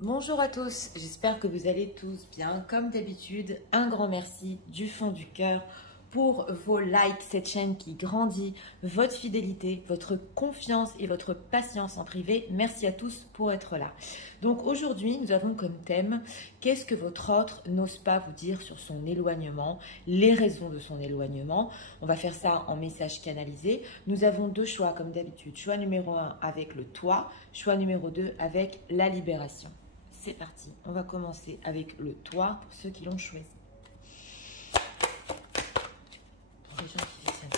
Bonjour à tous, j'espère que vous allez tous bien. Comme d'habitude, un grand merci du fond du cœur pour vos likes, cette chaîne qui grandit, votre fidélité, votre confiance et votre patience en privé. Merci à tous pour être là. Donc aujourd'hui, nous avons comme thème « Qu'est-ce que votre autre n'ose pas vous dire sur son éloignement ?» Les raisons de son éloignement. On va faire ça en message canalisé. Nous avons deux choix comme d'habitude. Choix numéro 1 avec le toit, choix numéro 2 avec la libération. C'est parti, on va commencer avec le toit pour ceux qui l'ont choisi. Pour les gens qui viennent.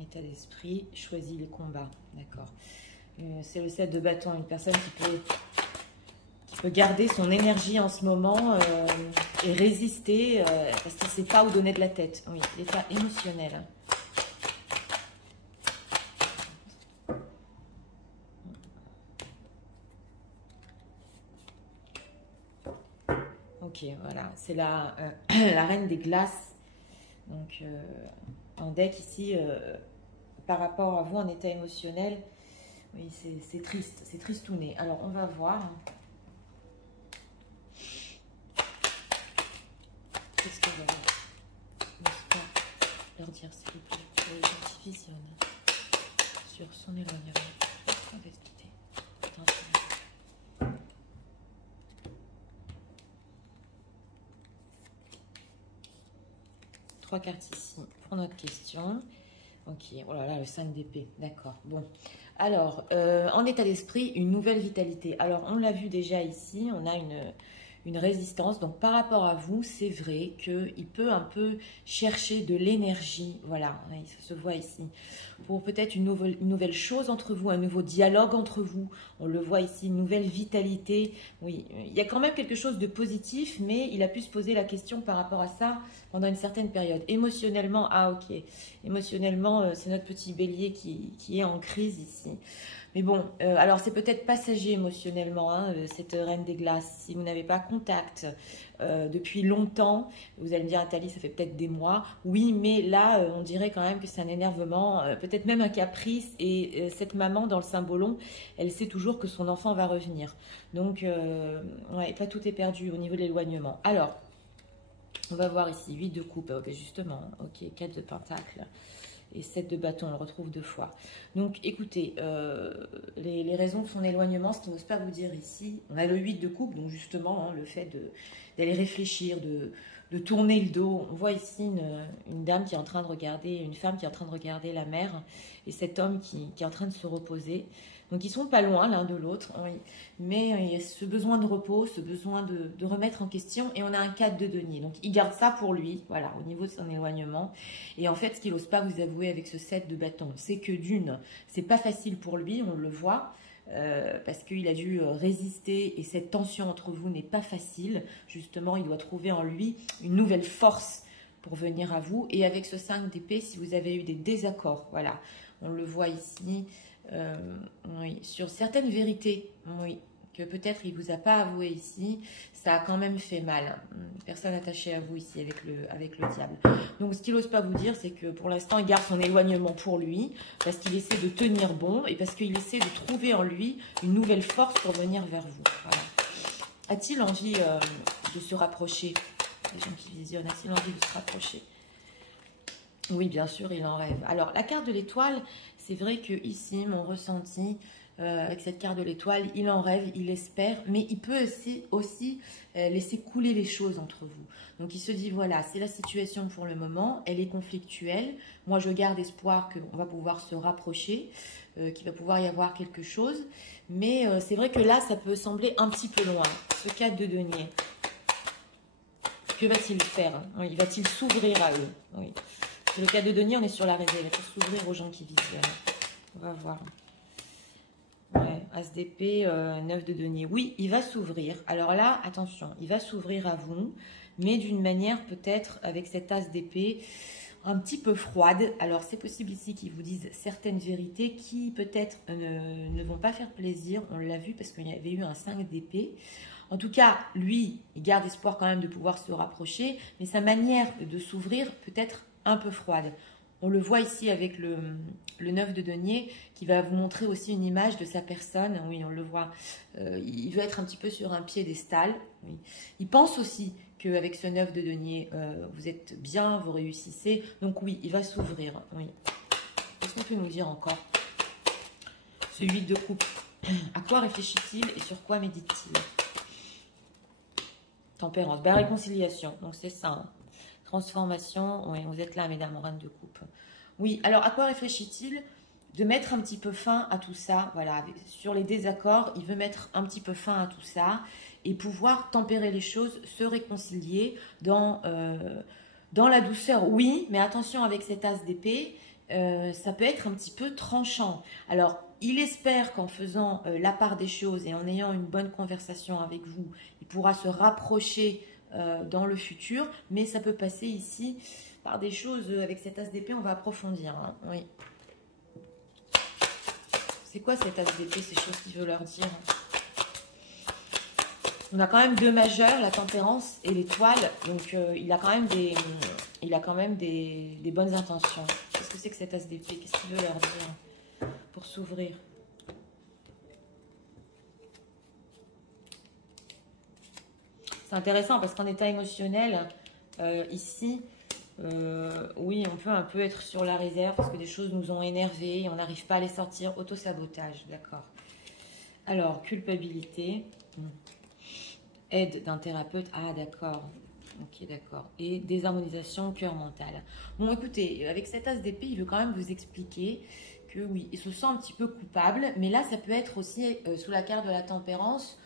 État d'esprit, choisis les combats, d'accord. C'est le 7 de bâton, une personne qui peut garder son énergie en ce moment et résister parce qu'il ne sait pas où donner de la tête. Oui, l'état émotionnel. Ok, voilà, c'est la reine des glaces. Donc, en deck ici, par rapport à vous en état émotionnel, oui, c'est triste, c'est tristouné. Alors, on va voir. Qu'est-ce qu'on va leur dire, s'il vous plaît, pour les gens qui visionnent sur son éloignement. On va expliquer. Trois cartes ici pour notre question. Ok, oh là là, le 5 d'épée, d'accord. Bon, alors, en état d'esprit, une nouvelle vitalité. Alors, on l'a vu déjà ici, on a une résistance. Donc, par rapport à vous, c'est vrai qu'il peut un peu chercher de l'énergie. Voilà, ça se voit ici. Pour peut-être une nouvelle chose entre vous, un nouveau dialogue entre vous. On le voit ici, une nouvelle vitalité. Oui, il y a quand même quelque chose de positif, mais il a pu se poser la question par rapport à ça pendant une certaine période. Émotionnellement, ah ok, émotionnellement, c'est notre petit bélier qui est en crise ici. Mais bon, alors c'est peut-être passager émotionnellement, hein, cette reine des glaces. Si vous n'avez pas contact depuis longtemps, vous allez me dire, Nathalie, ça fait peut-être des mois. Oui, mais là, on dirait quand même que c'est un énervement, peut-être même un caprice. Et cette maman, dans le symbolon, elle sait toujours que son enfant va revenir. Donc, ouais, pas tout est perdu au niveau de l'éloignement. Alors, on va voir ici, 8 de coupe, justement, ok, 4 de pentacle et 7 de bâton, on le retrouve deux fois. Donc écoutez, les raisons de son éloignement, ce qu'il n'ose pas vous dire ici, on a le 8 de coupe, donc justement, hein, le fait d'aller réfléchir, de tourner le dos. On voit ici une dame qui est en train de regarder, une femme qui est en train de regarder la mer, et cet homme qui est en train de se reposer. Donc ils sont pas loin l'un de l'autre, oui. Mais il y a ce besoin de repos, ce besoin de remettre en question, et on a un 4 de denier. Donc il garde ça pour lui, voilà, au niveau de son éloignement. Et en fait, ce qu'il n'ose pas vous avouer avec ce 7 de bâton, c'est que d'une, c'est pas facile pour lui, on le voit. Parce qu'il a dû résister et cette tension entre vous n'est pas facile. Justement, il doit trouver en lui une nouvelle force pour venir à vous. Et avec ce 5 d'épée, si vous avez eu des désaccords, voilà, on le voit ici, oui, sur certaines vérités, oui, que peut-être il ne vous a pas avoué ici, ça a quand même fait mal. Personne attachée à vous ici avec le diable. Donc ce qu'il n'ose pas vous dire, c'est que pour l'instant, il garde son éloignement pour lui, parce qu'il essaie de tenir bon, et parce qu'il essaie de trouver en lui une nouvelle force pour venir vers vous. Voilà. A-t-il envie de se rapprocher? Les gens qui visionnent, a-t-il envie de se rapprocher? Oui, bien sûr, il en rêve. Alors, la carte de l'étoile, c'est vrai que ici, mon ressenti, avec cette carte de l'étoile, il en rêve, il espère, mais il peut aussi laisser couler les choses entre vous. Donc, il se dit, voilà, c'est la situation pour le moment, elle est conflictuelle. Moi, je garde espoir qu'on va pouvoir se rapprocher, qu'il va pouvoir y avoir quelque chose. Mais c'est vrai que là, ça peut sembler un petit peu loin, ce 4 de denier. Que va-t-il faire? Oui, va-t-il s'ouvrir à eux? Oui. Le 4 de denier, on est sur la réserve. Il va s'ouvrir aux gens qui visionnent. On va voir. Ouais, As d'épée, 9 de denier. Oui, il va s'ouvrir. Alors là, attention, il va s'ouvrir à vous, mais d'une manière peut-être avec cet As d'épée un petit peu froide. Alors c'est possible ici qu'ils vous disent certaines vérités qui peut-être ne vont pas faire plaisir. On l'a vu parce qu'il y avait eu un 5 d'épée. En tout cas, lui, il garde espoir quand même de pouvoir se rapprocher, mais sa manière de s'ouvrir peut être un peu froide. On le voit ici avec le 9 de denier qui va vous montrer aussi une image de sa personne. Oui, on le voit. Il veut être un petit peu sur un piédestal. Oui. Il pense aussi qu'avec ce 9 de denier, vous êtes bien, vous réussissez. Donc oui, il va s'ouvrir. Oui. Qu'est-ce qu'on peut nous dire encore? Ce 8 de coupe. À quoi réfléchit-il et sur quoi médite-t-il? Tempérance. Ben, réconciliation. Donc c'est ça. Hein. Transformation. Oui, vous êtes là, mesdames, reine de coupe. Oui, alors à quoi réfléchit-il? De mettre un petit peu fin à tout ça. Voilà, sur les désaccords, il veut mettre un petit peu fin à tout ça et pouvoir tempérer les choses, se réconcilier dans la douceur. Oui, mais attention avec cet as d'épée, ça peut être un petit peu tranchant. Alors, il espère qu'en faisant la part des choses et en ayant une bonne conversation avec vous, il pourra se rapprocher dans le futur, mais ça peut passer ici par des choses avec cet as d'épée, on va approfondir. Hein, oui. C'est quoi cet as d'épée, ces choses qu'il veut leur dire? On a quand même deux majeurs, la tempérance et l'étoile, donc il a quand même des bonnes intentions. Qu'est-ce que c'est que cet as d'épée? Qu'est-ce qu'il veut leur dire pour s'ouvrir? C'est intéressant parce qu'en état émotionnel, ici, oui, on peut un peu être sur la réserve parce que des choses nous ont énervés et on n'arrive pas à les sortir. Auto-sabotage, d'accord. Alors, culpabilité. Aide d'un thérapeute. Ah, d'accord. Ok, d'accord. Et désharmonisation cœur mental. Bon, écoutez, avec cet as d'épée, il veut quand même vous expliquer que oui, il se sent un petit peu coupable, mais là, ça peut être aussi sous la carte de la tempérance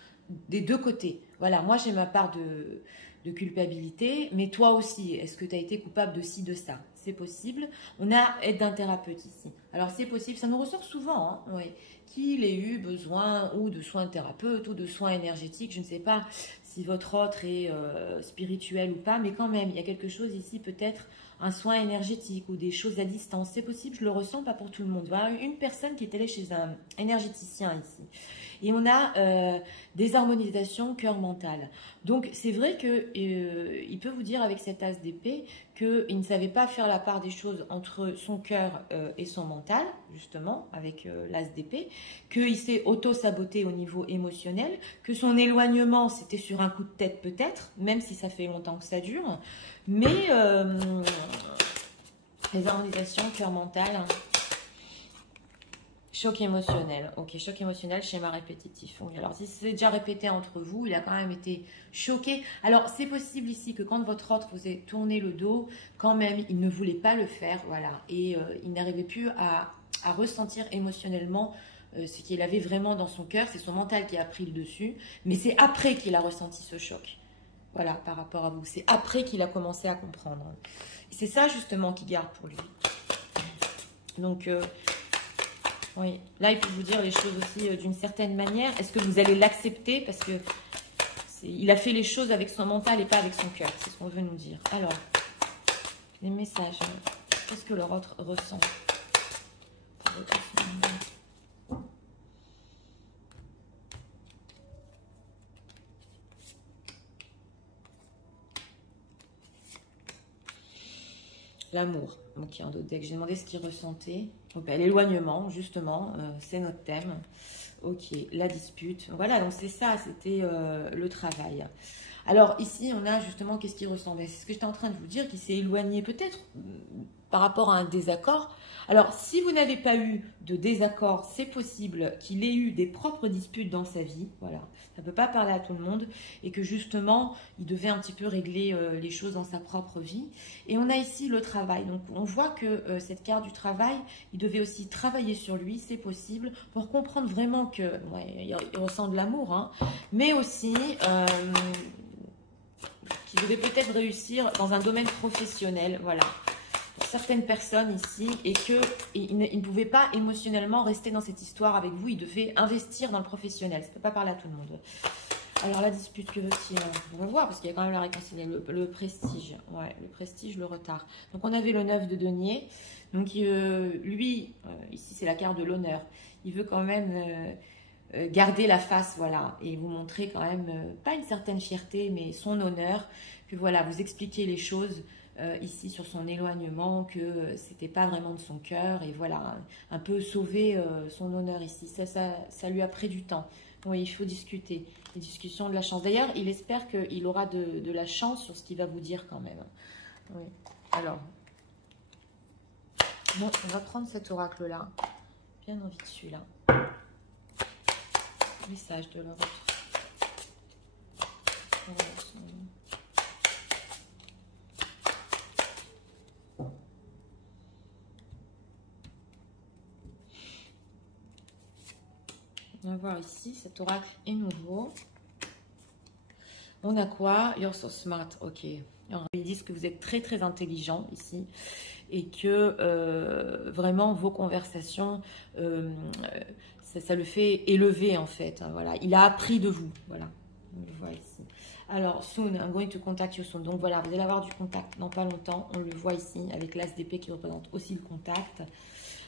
des deux côtés. Voilà, moi, j'ai ma part de culpabilité, mais toi aussi, est-ce que tu as été coupable de ci, de ça? C'est possible. On a aide d'un thérapeute ici. Alors, c'est possible, ça nous ressort souvent, hein, oui, qu'il ait eu besoin ou de soins de thérapeute ou de soins énergétiques, je ne sais pas si votre autre est spirituel ou pas, mais quand même, il y a quelque chose ici, peut-être un soin énergétique ou des choses à distance. C'est possible, je le ressens, pas pour tout le monde. Voilà, une personne qui est allée chez un énergéticien ici. Et on a des harmonisations cœur mental. Donc, c'est vrai qu'il peut vous dire avec cet as d'épée qu'il ne savait pas faire la part des choses entre son cœur et son mental, justement, avec l'as d'épée, qu'il s'est auto-saboté au niveau émotionnel, que son éloignement, c'était sur un coup de tête peut-être, même si ça fait longtemps que ça dure, mais les harmonisations cœur mental... Hein. Choc émotionnel. Ok, choc émotionnel, schéma répétitif. Oui, alors si c'est déjà répété entre vous, il a quand même été choqué. Alors, c'est possible ici que quand votre autre vous ait tourné le dos, quand même, il ne voulait pas le faire, voilà. Et il n'arrivait plus à ressentir émotionnellement ce qu'il avait vraiment dans son cœur. C'est son mental qui a pris le dessus. Mais c'est après qu'il a ressenti ce choc. Voilà, par rapport à vous. C'est après qu'il a commencé à comprendre. Et c'est ça, justement, qu'il garde pour lui. Donc... oui, là, il faut vous dire les choses aussi d'une certaine manière. Est-ce que vous allez l'accepter? Parce que il a fait les choses avec son mental et pas avec son cœur. C'est ce qu'on veut nous dire. Alors, les messages. Qu'est-ce que leur autre ressent? L'amour. Ok, un autre deck. J'ai demandé ce qu'il ressentait. Okay, l'éloignement, justement, c'est notre thème. Ok, la dispute. Voilà, donc c'est ça, c'était le travail. Alors ici, on a justement qu'est-ce qu'il ressent. C'est ce que j'étais en train de vous dire, qu'il s'est éloigné peut-être par rapport à un désaccord. Alors, si vous n'avez pas eu de désaccord, c'est possible qu'il ait eu des propres disputes dans sa vie. Voilà, ça ne peut pas parler à tout le monde. Et que justement, il devait un petit peu régler les choses dans sa propre vie. Et on a ici le travail. Donc, on voit que cette carte du travail, il devait aussi travailler sur lui, c'est possible, pour comprendre vraiment que, ouais, il ressent de l'amour, hein, mais aussi qu'il devait peut-être réussir dans un domaine professionnel, voilà. Certaines personnes ici et qu'il ne pouvait pas émotionnellement rester dans cette histoire avec vous, il devait investir dans le professionnel, ça ne peut pas parler à tout le monde. Alors la dispute, que veut-il? On va voir parce qu'il y a quand même la réconciliation, le prestige, ouais, le prestige, le retard. Donc on avait le 9 de denier, donc lui, ici c'est la carte de l'honneur, il veut quand même garder la face, voilà, et vous montrer quand même, pas une certaine fierté, mais son honneur, que voilà, vous expliquez les choses ici sur son éloignement, que c'était pas vraiment de son cœur, et voilà, un peu sauver son honneur ici. Ça lui a pris du temps. Oui, il faut discuter. Les discussions de la chance. D'ailleurs, il espère qu'il aura de la chance sur ce qu'il va vous dire quand même. Oui. Alors, bon, on va prendre cet oracle-là. Bien envie de celui-là. Message de l'autre. On va voir ici, cet oracle est nouveau. On a quoi? You're so smart, ok. Alors, ils disent que vous êtes très très intelligent ici et que vraiment vos conversations, ça le fait élever en fait. Hein, voilà, il a appris de vous. Voilà, on le voit ici. Alors, soon, I'm going to contact you soon. Donc voilà, vous allez avoir du contact dans pas longtemps. On le voit ici avec l'as d'épée qui représente aussi le contact.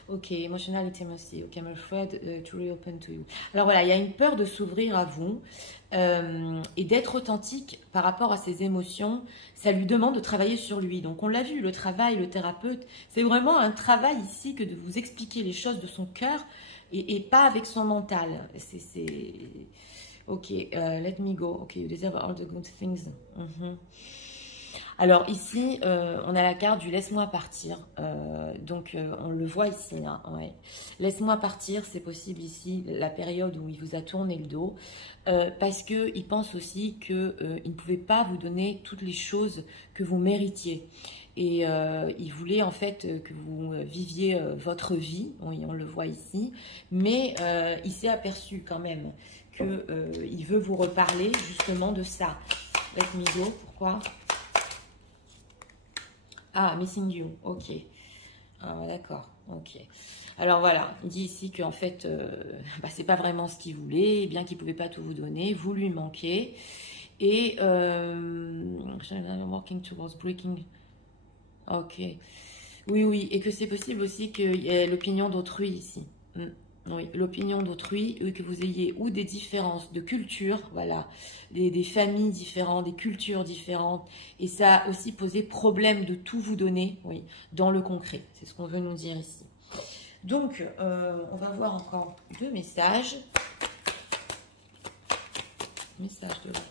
Ok, emotional intimacy. Ok, I'm afraid to reopen to you. Alors voilà, il y a une peur de s'ouvrir à vous et d'être authentique par rapport à ses émotions. Ça lui demande de travailler sur lui. Donc on l'a vu, le travail, le thérapeute, c'est vraiment un travail ici que de vous expliquer les choses de son cœur et pas avec son mental. Ok, let me go. Ok, you deserve all the good things. Alors ici, on a la carte du laisse-moi partir. Donc on le voit ici. Hein, ouais. Laisse-moi partir, c'est possible ici, la période où il vous a tourné le dos. Parce qu'il pense aussi qu'il ne pouvait pas vous donner toutes les choses que vous méritiez. Et il voulait en fait que vous viviez votre vie. Oui, on le voit ici. Mais il s'est aperçu quand même qu'il veut vous reparler justement de ça. Let me go, pourquoi ? Ah, missing you, ok. Ah, d'accord, ok. Alors voilà, il dit ici qu'en fait, c'est pas vraiment ce qu'il voulait, bien qu'il ne pouvait pas tout vous donner, vous lui manquez. Et working towards breaking. Ok. Oui, oui, et que c'est possible aussi qu'il y ait l'opinion d'autrui ici. Oui, l'opinion d'autrui, que vous ayez ou des différences de culture, voilà, des familles différentes, des cultures différentes, et ça a aussi posé problème de tout vous donner, oui, dans le concret. C'est ce qu'on veut nous dire ici. Donc, on va voir encore 2 messages. Message de l'autre.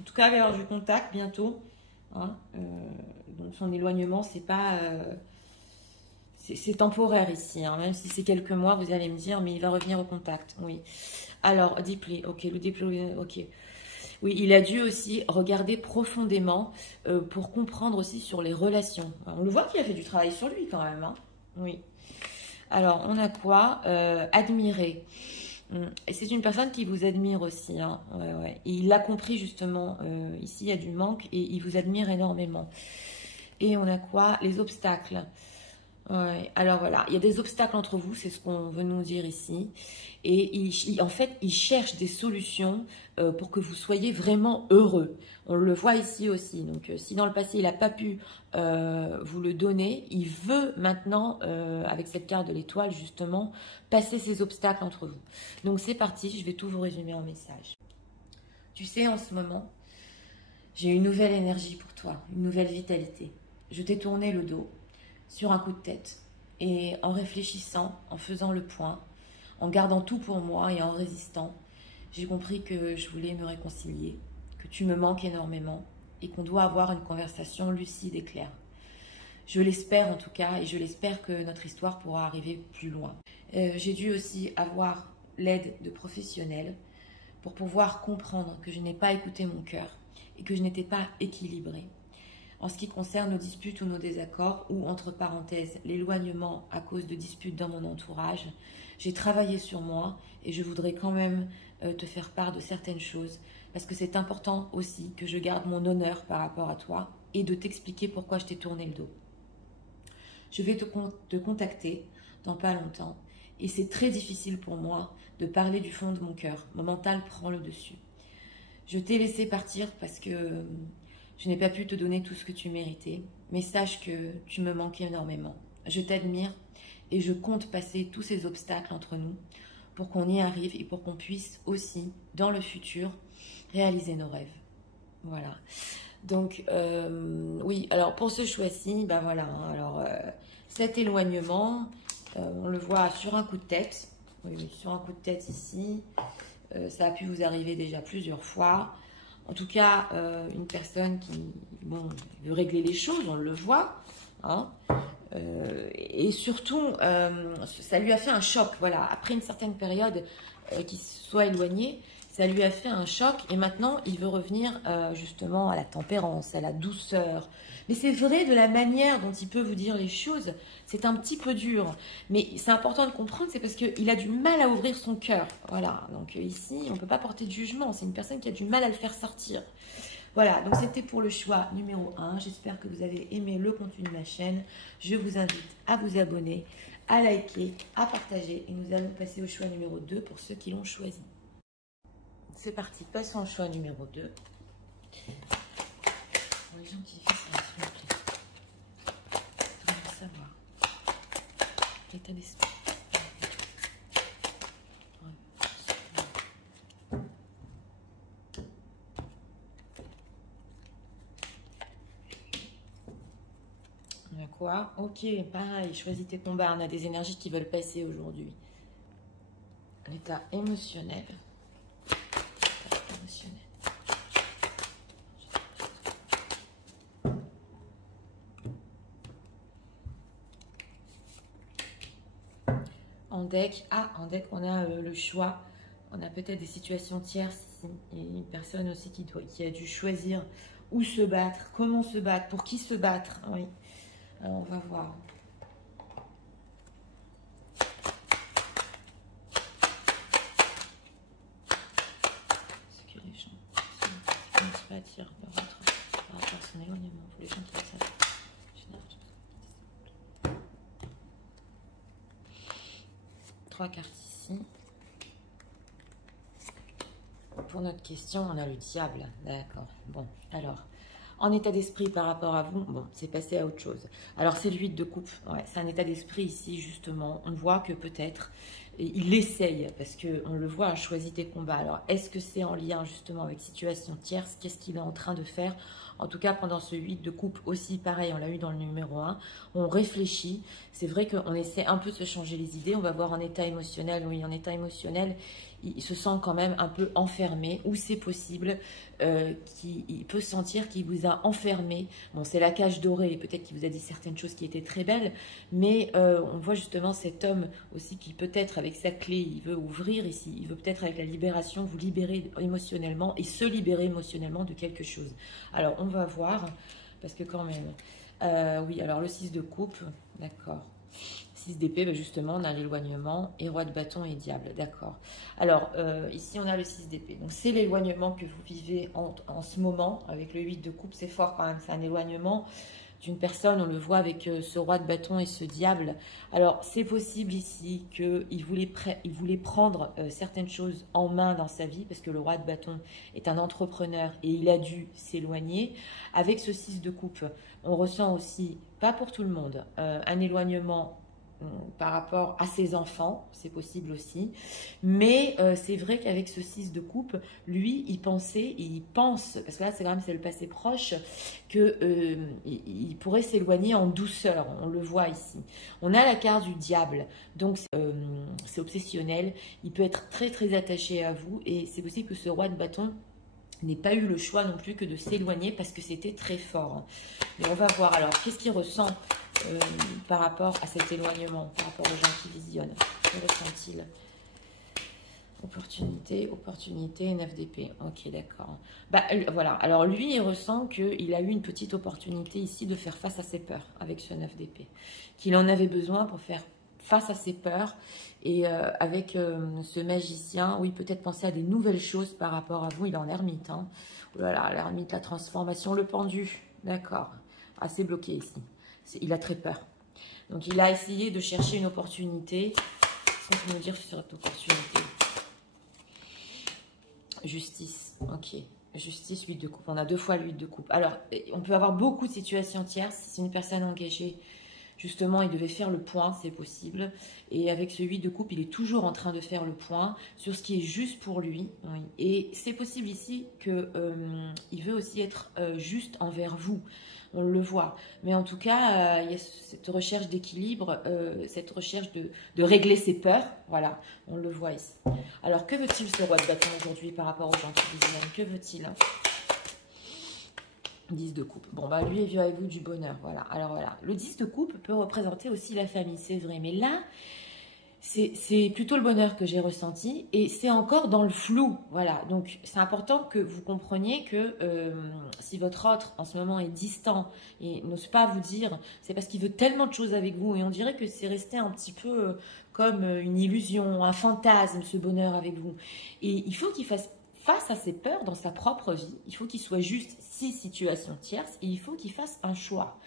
En tout cas, il va y avoir du contact bientôt. Hein, donc son éloignement, c'est pas, c'est temporaire ici, hein, même si c'est quelques mois, vous allez me dire, mais il va revenir au contact. Oui. Alors, deeply, ok, le deeply, ok. Oui, il a dû aussi regarder profondément pour comprendre aussi sur les relations. Alors, on le voit qu'il a fait du travail sur lui quand même. Hein. Oui. Alors, on a quoi? Admirer. Et c'est une personne qui vous admire aussi. Hein. Ouais, ouais. Et il l'a compris justement. Ici, il y a du manque et il vous admire énormément. Et on a quoi? Les obstacles. Ouais. Alors voilà, il y a des obstacles entre vous, c'est ce qu'on veut nous dire ici. Et en fait, il cherche des solutions pour que vous soyez vraiment heureux. On le voit ici aussi. Donc, si dans le passé, il n'a pas pu vous le donner, il veut maintenant, avec cette carte de l'étoile, justement, passer ces obstacles entre vous. Donc, c'est parti, je vais tout vous résumer en message. Tu sais, en ce moment, j'ai une nouvelle énergie pour toi, une nouvelle vitalité. Je t'ai tourné le dos sur un coup de tête et en réfléchissant, en faisant le point, en gardant tout pour moi et en résistant, j'ai compris que je voulais me réconcilier, que tu me manques énormément et qu'on doit avoir une conversation lucide et claire. Je l'espère en tout cas et je l'espère que notre histoire pourra arriver plus loin. J'ai dû aussi avoir l'aide de professionnels pour pouvoir comprendre que je n'ai pas écouté mon cœur et que je n'étais pas équilibrée. En ce qui concerne nos disputes ou nos désaccords, ou entre parenthèses, l'éloignement à cause de disputes dans mon entourage, j'ai travaillé sur moi et je voudrais quand même te faire part de certaines choses parce que c'est important aussi que je garde mon honneur par rapport à toi et de t'expliquer pourquoi je t'ai tourné le dos. Je vais te contacter dans pas longtemps et c'est très difficile pour moi de parler du fond de mon cœur. Mon mental prend le dessus. Je t'ai laissé partir parce que je n'ai pas pu te donner tout ce que tu méritais, mais sache que tu me manquais énormément. je t'admire et je compte passer tous ces obstacles entre nous pour qu'on y arrive et pour qu'on puisse aussi, dans le futur, réaliser nos rêves. Voilà. Donc, oui, alors pour ce choix-ci, ben voilà, hein, alors cet éloignement, on le voit sur un coup de tête. Oui, oui, sur un coup de tête ici. Ça a pu vous arriver déjà plusieurs fois. En tout cas, une personne qui bon, veut régler les choses, on le voit. Hein, et surtout, ça lui a fait un choc. Voilà, après une certaine période qu'il soit éloigné, ça lui a fait un choc. Et maintenant, il veut revenir justement à la tempérance, à la douceur. Mais c'est vrai de la manière dont il peut vous dire les choses. C'est un petit peu dur. Mais c'est important de comprendre, c'est parce qu'il a du mal à ouvrir son cœur. Voilà, donc ici, on ne peut pas porter de jugement. C'est une personne qui a du mal à le faire sortir. Voilà, donc c'était pour le choix numéro 1. J'espère que vous avez aimé le contenu de ma chaîne. Je vous invite à vous abonner, à liker, à partager. Et nous allons passer au choix numéro 2 pour ceux qui l'ont choisi. C'est parti, passons au choix numéro 2. Pour les gens qui font ça, s'il vous plaît. Vous devez savoir. L'état d'esprit. Quoi? Ok, pareil, choisis tes combats. On a des énergies qui veulent passer aujourd'hui. L'état émotionnel. En deck, en deck, on a le choix. On a peut-être des situations tierces ici. Et une personne aussi qui a dû choisir où se battre, comment se battre, pour qui se battre. Oui. Alors, on va voir. Ce que les gens ne commencent pas à dire par rapport à son éloignement. Pour les gens qui le savent. Trois cartes ici. Pour notre question, on a le diable. D'accord. Bon, alors... En état d'esprit par rapport à vous, bon, c'est passé à autre chose. Alors, c'est le 8 de coupe. Ouais, c'est un état d'esprit ici, justement. On voit que peut-être, il essaye, parce qu'on le voit, choisis tes combats. Alors, est-ce que c'est en lien, justement, avec situation tierce? Qu'est-ce qu'il est en train de faire? En tout cas, pendant ce 8 de coupe aussi, pareil, on l'a eu dans le numéro 1, on réfléchit. C'est vrai qu'on essaie un peu de se changer les idées. On va voir en état émotionnel. Oui, en état émotionnel, il se sent quand même un peu enfermé, ou c'est possible qu'il peut sentir qu'il vous a enfermé. Bon, c'est la cage dorée, peut-être qu'il vous a dit certaines choses qui étaient très belles, mais on voit justement cet homme aussi qui peut-être avec sa clé, il veut ouvrir ici, il veut peut-être avec la libération vous libérer émotionnellement et se libérer émotionnellement de quelque chose. Alors, on va voir, parce que quand même, oui, alors le 6 de coupe, d'accord. 6 d'épée, ben justement, on a l'éloignement et roi de bâton et diable, d'accord. Alors, ici, on a le 6 d'épée. Donc, c'est l'éloignement que vous vivez en ce moment avec le 8 de coupe. C'est fort quand même, c'est un éloignement d'une personne. On le voit avec ce roi de bâton et ce diable. Alors, c'est possible ici qu'il voulait prendre certaines choses en main dans sa vie parce que le roi de bâton est un entrepreneur et il a dû s'éloigner. Avec ce 6 de coupe, on ressent aussi, pas pour tout le monde, un éloignement par rapport à ses enfants, c'est possible aussi. Mais c'est vrai qu'avec ce 6 de coupe, lui, il pense, parce que là, c'est quand même le passé proche, qu'il pourrait s'éloigner en douceur. On le voit ici. On a la carte du diable, donc c'est obsessionnel. Il peut être très, très attaché à vous et c'est possible que ce roi de bâton n'ait pas eu le choix non plus que de s'éloigner parce que c'était très fort. Mais on va voir alors, qu'est-ce qu'il ressent par rapport à cet éloignement, par rapport aux gens qui visionnent. Que ressent-il? Opportunité, 9 d'épée. Ok, d'accord. Bah, voilà, alors lui, il ressent qu'il a eu une petite opportunité ici de faire face à ses peurs avec ce 9 d'épée. Qu'il en avait besoin pour faire face à ses peurs. Et avec ce magicien, oui, peut-être penser à des nouvelles choses par rapport à vous. Il est en ermite. Hein. Oh là là, l'ermite, la transformation, le pendu. D'accord. Assez bloqué ici. Il a très peur. Donc, il a essayé de chercher une opportunité. Qu'est-ce qu'on peut me dire sur cette opportunité? Justice. Ok. Justice, 8 de coupe. On a 2 fois le 8 de coupe. Alors, on peut avoir beaucoup de situations tierces. Si c'est une personne engagée, Justement, il devait faire le point, c'est possible. Et avec ce 8 de coupe, il est toujours en train de faire le point sur ce qui est juste pour lui. Oui. Et c'est possible ici qu'il veut aussi être juste envers vous. On le voit. Mais en tout cas, il y a cette recherche d'équilibre, cette recherche de régler ses peurs. Voilà, on le voit ici. Alors, que veut-il ce roi de bâton aujourd'hui par rapport aux gens qui visionnent? Que veut-il? 10 de coupe. Bon, bah lui est vu avec vous du bonheur. Voilà. Alors voilà. Le 10 de coupe peut représenter aussi la famille, c'est vrai. Mais là, c'est plutôt le bonheur que j'ai ressenti. Et c'est encore dans le flou. Voilà. Donc, c'est important que vous compreniez que si votre autre, en ce moment, est distant et n'ose pas vous dire, c'est parce qu'il veut tellement de choses avec vous. Et on dirait que c'est resté un petit peu comme une illusion, un fantasme, ce bonheur avec vous. Et il faut qu'il fasse face à ses peurs dans sa propre vie. Il faut qu'il soit juste 6 situations tierces et il faut qu'il fasse un choix.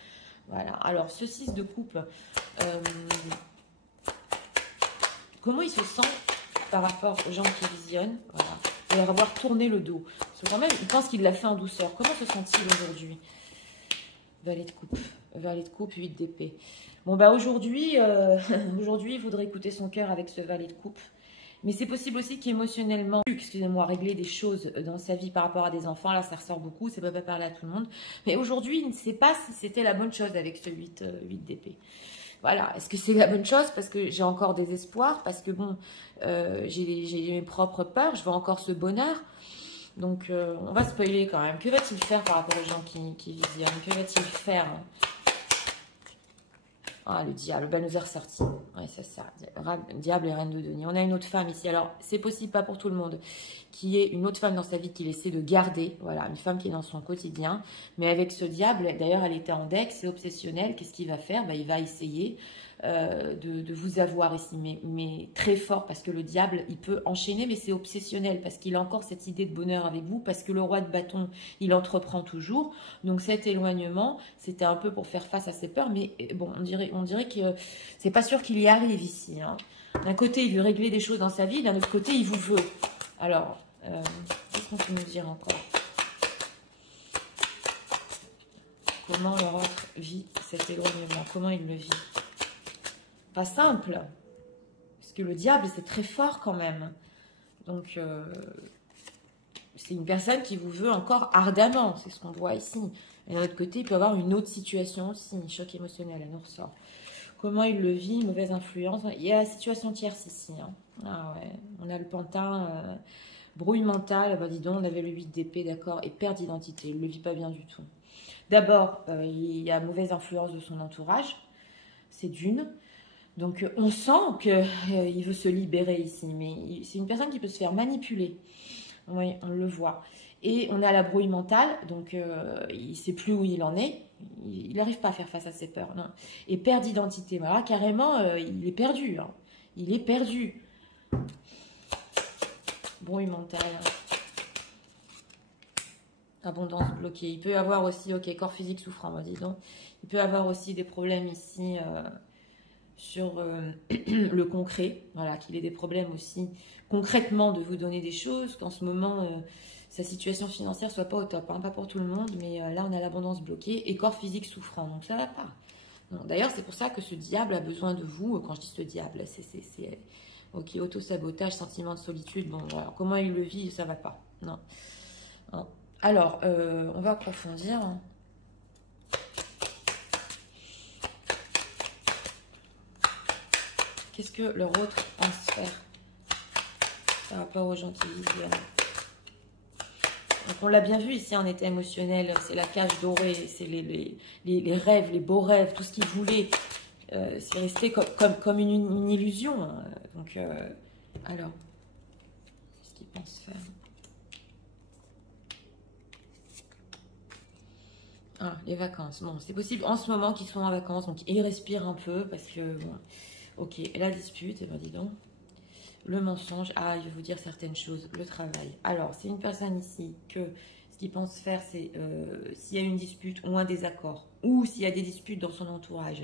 Voilà. Alors, ce 6 de coupe, comment il se sent par rapport aux gens qui visionnent? Voilà. Et leur avoir tourné le dos. Parce que quand même, il pense qu'il l'a fait en douceur. Comment se sent-il aujourd'hui? Valet de coupe. Valet de coupe, 8 d'épée. Bon, bah aujourd'hui, aujourd'hui, il voudrait écouter son cœur avec ce valet de coupe. Mais c'est possible aussi qu'émotionnellement, excusez-moi, régler des choses dans sa vie par rapport à des enfants, là ça ressort beaucoup, ça ne peut pas parler à tout le monde. Mais aujourd'hui, il ne sait pas si c'était la bonne chose avec ce 8 d'épée. Voilà, est-ce que c'est la bonne chose? Parce que j'ai encore des espoirs, parce que bon, j'ai mes propres peurs, je veux encore ce bonheur. Donc on va spoiler quand même. Que va-t-il faire par rapport aux gens qui visionnent? Que va-t-il faire? Ah, le diable, ben nous est ressorti. Oui, c'est ça. Diable et reine de denier. On a une autre femme ici. Alors, c'est possible, pas pour tout le monde, qu'il y ait une autre femme dans sa vie qu'il essaie de garder. Voilà, une femme qui est dans son quotidien. Mais avec ce diable, d'ailleurs, elle était en deck, c'est obsessionnel. Qu'est-ce qu'il va faire? Ben, il va essayer de vous avoir ici, mais très fort, parce que le diable, il peut enchaîner, mais c'est obsessionnel, parce qu'il a encore cette idée de bonheur avec vous, parce que le roi de bâton, il entreprend toujours. Donc cet éloignement, c'était un peu pour faire face à ses peurs, mais bon, on dirait que c'est pas sûr qu'il y arrive ici. Hein. D'un côté, il veut régler des choses dans sa vie, d'un autre côté, il vous veut. Alors, qu'est-ce qu'on peut nous dire encore? Comment leur autre vit cet éloignement? Comment il le vit? Pas simple, parce que le diable, c'est très fort quand même. Donc, c'est une personne qui vous veut encore ardemment, c'est ce qu'on voit ici. Et d'un autre côté, il peut y avoir une autre situation aussi, choc émotionnel, elle nous ressort. Comment il le vit, mauvaise influence. Il y a la situation tierce ici. Hein. Ah ouais, on a le pantin, brouille mentale, bah dis donc, on avait le 8 d'épée, d'accord, et perte d'identité, il ne le vit pas bien du tout. D'abord, il y a mauvaise influence de son entourage, c'est d'une. Donc, on sent qu'il veut se libérer ici, mais c'est une personne qui peut se faire manipuler. Oui, on le voit. Et on a la brouille mentale, donc il ne sait plus où il en est. Il n'arrive pas à faire face à ses peurs. Non. Et perte d'identité, voilà, carrément, il est perdu. Hein. Il est perdu. Brouille mentale. Abondance bloquée. Il peut avoir aussi, ok, corps physique souffrant, dis donc. Il peut avoir aussi des problèmes ici... sur le concret, voilà, qu'il ait des problèmes aussi concrètement de vous donner des choses, qu'en ce moment, sa situation financière soit pas au top, hein, pas pour tout le monde, mais là, on a l'abondance bloquée et corps physique souffrant, donc ça va pas. D'ailleurs, c'est pour ça que ce diable a besoin de vous, quand je dis ce diable, c'est ok, auto-sabotage, sentiment de solitude, bon, voilà, comment il le vit, ça va pas, non. Non. Alors, on va approfondir, hein. Qu'est-ce que leur autre pense faire par rapport aux gens qui visionnent? Donc on l'a bien vu ici en état émotionnel, c'est la cage dorée, c'est les rêves, les beaux rêves, tout ce qu'ils voulaient. C'est resté comme une illusion. Hein. Donc, alors, qu'est-ce qu'ils pensent faire? Ah, les vacances. Bon, c'est possible en ce moment qu'ils sont en vacances, donc ils respirent un peu parce que... Bon, ok, la dispute, eh ben dis donc. Le mensonge, ah, il veut vous dire certaines choses. Le travail. Alors, c'est une personne ici que ce qu'il pense faire, c'est s'il y a une dispute ou un désaccord, ou s'il y a des disputes dans son entourage,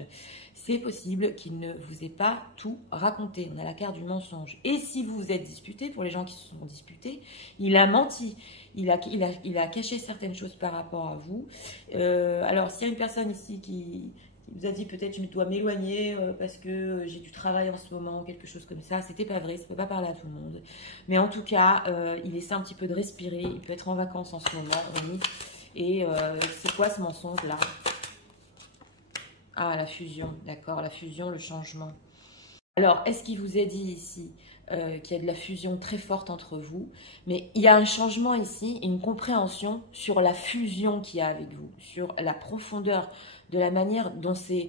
c'est possible qu'il ne vous ait pas tout raconté. On a la carte du mensonge. Et si vous vous êtes disputé, pour les gens qui se sont disputés, il a menti. Il a caché certaines choses par rapport à vous. Alors, s'il y a une personne ici Il vous a dit peut-être je dois m'éloigner parce que j'ai du travail en ce moment, quelque chose comme ça. C'était pas vrai, ça peut pas parler à tout le monde. Mais en tout cas, il essaie un petit peu de respirer. Il peut être en vacances en ce moment, oui. Et c'est quoi ce mensonge-là? Ah, la fusion, d'accord, la fusion, le changement. Alors, est-ce qu'il vous a dit ici qu'il y a de la fusion très forte entre vous? Mais il y a un changement ici, une compréhension sur la fusion qu'il y a avec vous, sur la profondeur de la manière dont c'est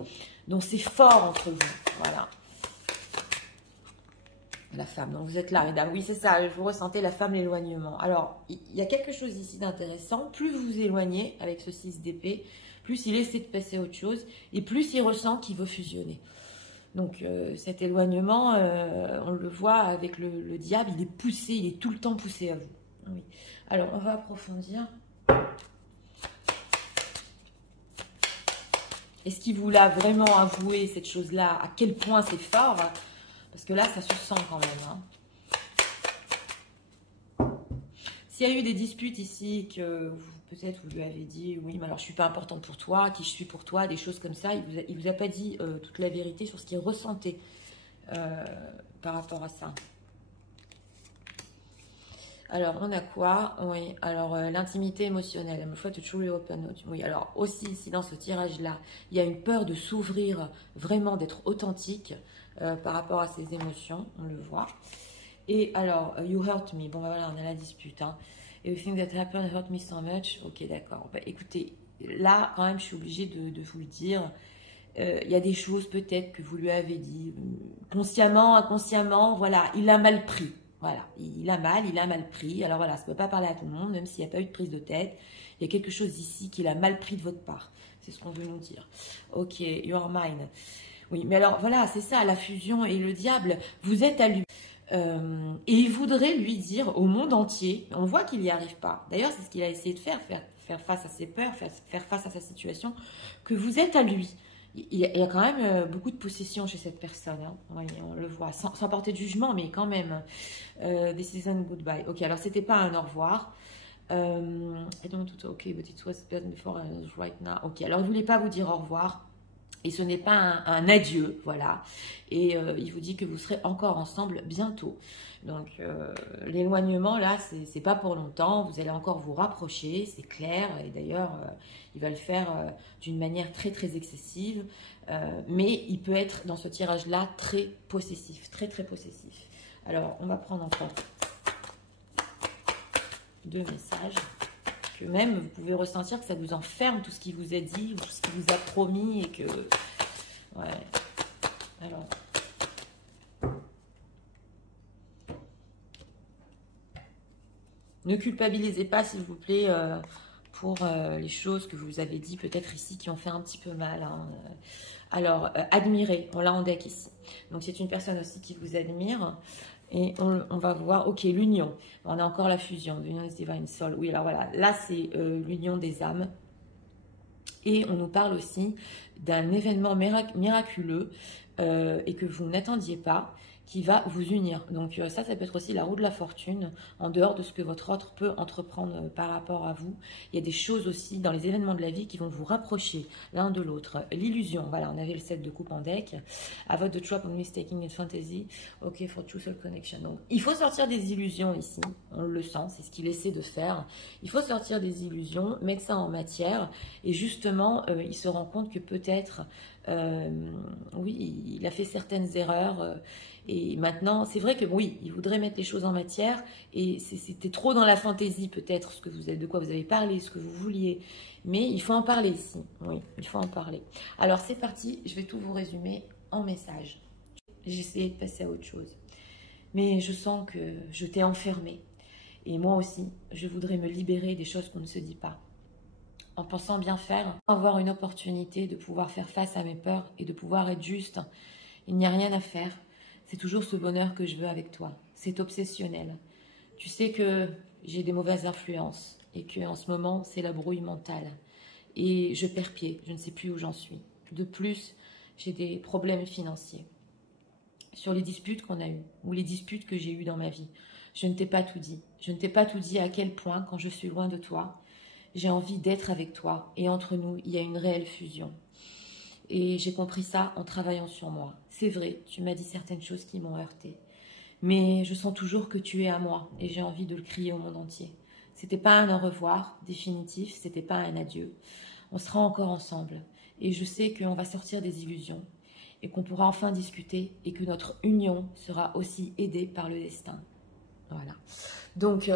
fort entre vous. Voilà. La femme, donc vous êtes là, mesdames. Oui, c'est ça, vous ressentez la femme, l'éloignement. Alors, il y a quelque chose ici d'intéressant. Plus vous vous éloignez avec ce 6 d'épée, plus il essaie de passer à autre chose et plus il ressent qu'il veut fusionner. Donc cet éloignement, on le voit avec le diable, il est poussé, il est tout le temps poussé à vous. Oui. Alors, on va approfondir. Est-ce qu'il vous l'a vraiment avoué, cette chose-là? À quel point c'est fort? Parce que là, ça se sent quand même. Hein. S'il y a eu des disputes ici, que peut-être vous lui avez dit, oui, mais alors je ne suis pas importante pour toi, qui je suis pour toi, des choses comme ça, il vous a pas dit toute la vérité sur ce qu'il ressentait par rapport à ça. Alors, on a quoi? Oui, alors l'intimité émotionnelle. Une fois, to truly open. Oui, alors aussi ici dans ce tirage-là, il y a une peur de s'ouvrir, vraiment d'être authentique par rapport à ses émotions, on le voit. Et alors, you hurt me. Bon, ben voilà, on a la dispute. Hein. Everything that happened hurt me so much. Ok, d'accord. Bah, écoutez, là, quand même, je suis obligée de vous le dire. Il y a des choses peut-être que vous lui avez dit consciemment, inconsciemment. Voilà, il a mal pris. Voilà, il a mal pris. Alors voilà, ça ne peut pas parler à tout le monde, même s'il n'y a pas eu de prise de tête. Il y a quelque chose ici qu'il a mal pris de votre part. C'est ce qu'on veut nous dire. Ok, you are mine. Oui, mais alors voilà, c'est ça, la fusion et le diable, vous êtes à lui. Et il voudrait lui dire au monde entier, on voit qu'il n'y arrive pas. D'ailleurs, c'est ce qu'il a essayé de faire face à ses peurs, faire face à sa situation, que vous êtes à lui. Il y a quand même beaucoup de possession chez cette personne. Hein. Oui, on le voit, sans porter de jugement, mais quand même. This isn't goodbye. Ok, alors c'était pas un au revoir. I don't know, ok, but it was done before right now. Ok, alors il ne voulait pas vous dire au revoir. Et ce n'est pas un adieu, voilà. Et il vous dit que vous serez encore ensemble bientôt. Donc, l'éloignement, là, c'est pas pour longtemps. Vous allez encore vous rapprocher, c'est clair. Et d'ailleurs, il va le faire d'une manière très, très excessive. Mais il peut être, dans ce tirage-là, très possessif. Très, très possessif. Alors, on va prendre encore 2 messages. Que même, vous pouvez ressentir que ça vous enferme tout ce qu'il vous a dit, tout ce qu'il vous a promis et que... Ouais. Alors... Ne culpabilisez pas, s'il vous plaît, pour les choses que vous avez dit peut-être ici qui ont fait un petit peu mal. Hein. Alors, admirez, on l'a en deck ici. Donc, c'est une personne aussi qui vous admire. Et on va voir, ok, l'union. On a encore la fusion, l'union is divine soul. Oui, alors voilà, là c'est l'union des âmes. Et on nous parle aussi d'un événement miraculeux et que vous n'attendiez pas, qui va vous unir. Donc ça peut être aussi la roue de la fortune, en dehors de ce que votre autre peut entreprendre par rapport à vous. Il y a des choses aussi dans les événements de la vie qui vont vous rapprocher l'un de l'autre. L'illusion, voilà, on avait le 7 de coupe en deck. Avoid the trap of mistaking and fantasy. Ok, for true soul connection. Donc, il faut sortir des illusions ici, on le sent, c'est ce qu'il essaie de faire. Il faut sortir des illusions, mettre ça en matière, et justement, il se rend compte que peut-être, oui, il a fait certaines erreurs, et maintenant, c'est vrai que oui, il voudrait mettre les choses en matière, et c'était trop dans la fantaisie peut-être, de quoi vous avez parlé, ce que vous vouliez, mais il faut en parler ici, oui, il faut en parler. Alors c'est parti, je vais tout vous résumer en message. J'ai essayé de passer à autre chose, mais je sens que je t'ai enfermé, et moi aussi, je voudrais me libérer des choses qu'on ne se dit pas. En pensant bien faire, avoir une opportunité de pouvoir faire face à mes peurs et de pouvoir être juste. Il n'y a rien à faire. C'est toujours ce bonheur que je veux avec toi. C'est obsessionnel. Tu sais que j'ai des mauvaises influences et qu'en ce moment, c'est la brouille mentale. Et je perds pied. Je ne sais plus où j'en suis. De plus, j'ai des problèmes financiers. Sur les disputes qu'on a eues ou les disputes que j'ai eues dans ma vie, je ne t'ai pas tout dit. Je ne t'ai pas tout dit à quel point, quand je suis loin de toi, j'ai envie d'être avec toi. Et entre nous, il y a une réelle fusion. Et j'ai compris ça en travaillant sur moi. C'est vrai, tu m'as dit certaines choses qui m'ont heurtée. Mais je sens toujours que tu es à moi et j'ai envie de le crier au monde entier. C'était pas un au revoir définitif, c'était pas un adieu. On sera encore ensemble et je sais qu'on va sortir des illusions et qu'on pourra enfin discuter et que notre union sera aussi aidée par le destin. Voilà. Donc,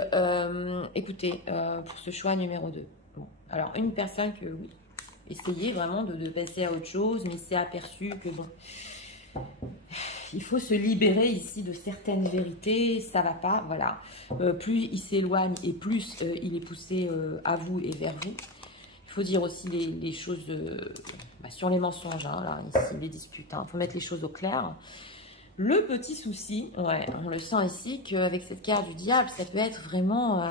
écoutez, pour ce choix numéro 2. Bon. Alors, une personne que, oui, essayez vraiment de passer à autre chose, mais s'est aperçu que, bon, il faut se libérer ici de certaines vérités, ça va pas, voilà. Plus il s'éloigne et plus il est poussé à vous et vers vous. Il faut dire aussi les choses sur les mensonges, hein, là, ici, les disputes. Il faut mettre les choses au clair. Le petit souci, ouais, on le sent ici, qu'avec cette carte du diable, ça peut être vraiment...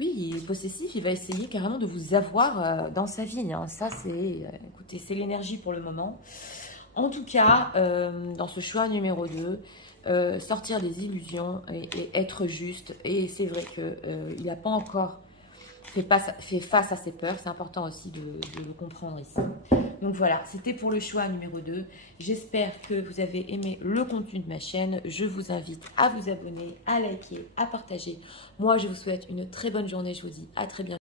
oui, il est possessif, il va essayer carrément de vous avoir dans sa vie. Hein. Ça, c'est... écoutez, c'est l'énergie pour le moment. En tout cas, dans ce choix numéro 2, sortir des illusions et être juste. Et c'est vrai qu'il n'a pas encore fait face à ses peurs. C'est important aussi de le comprendre ici. Donc voilà, c'était pour le choix numéro 2. J'espère que vous avez aimé le contenu de ma chaîne. Je vous invite à vous abonner, à liker, à partager. Moi, je vous souhaite une très bonne journée. Je vous dis à très bientôt.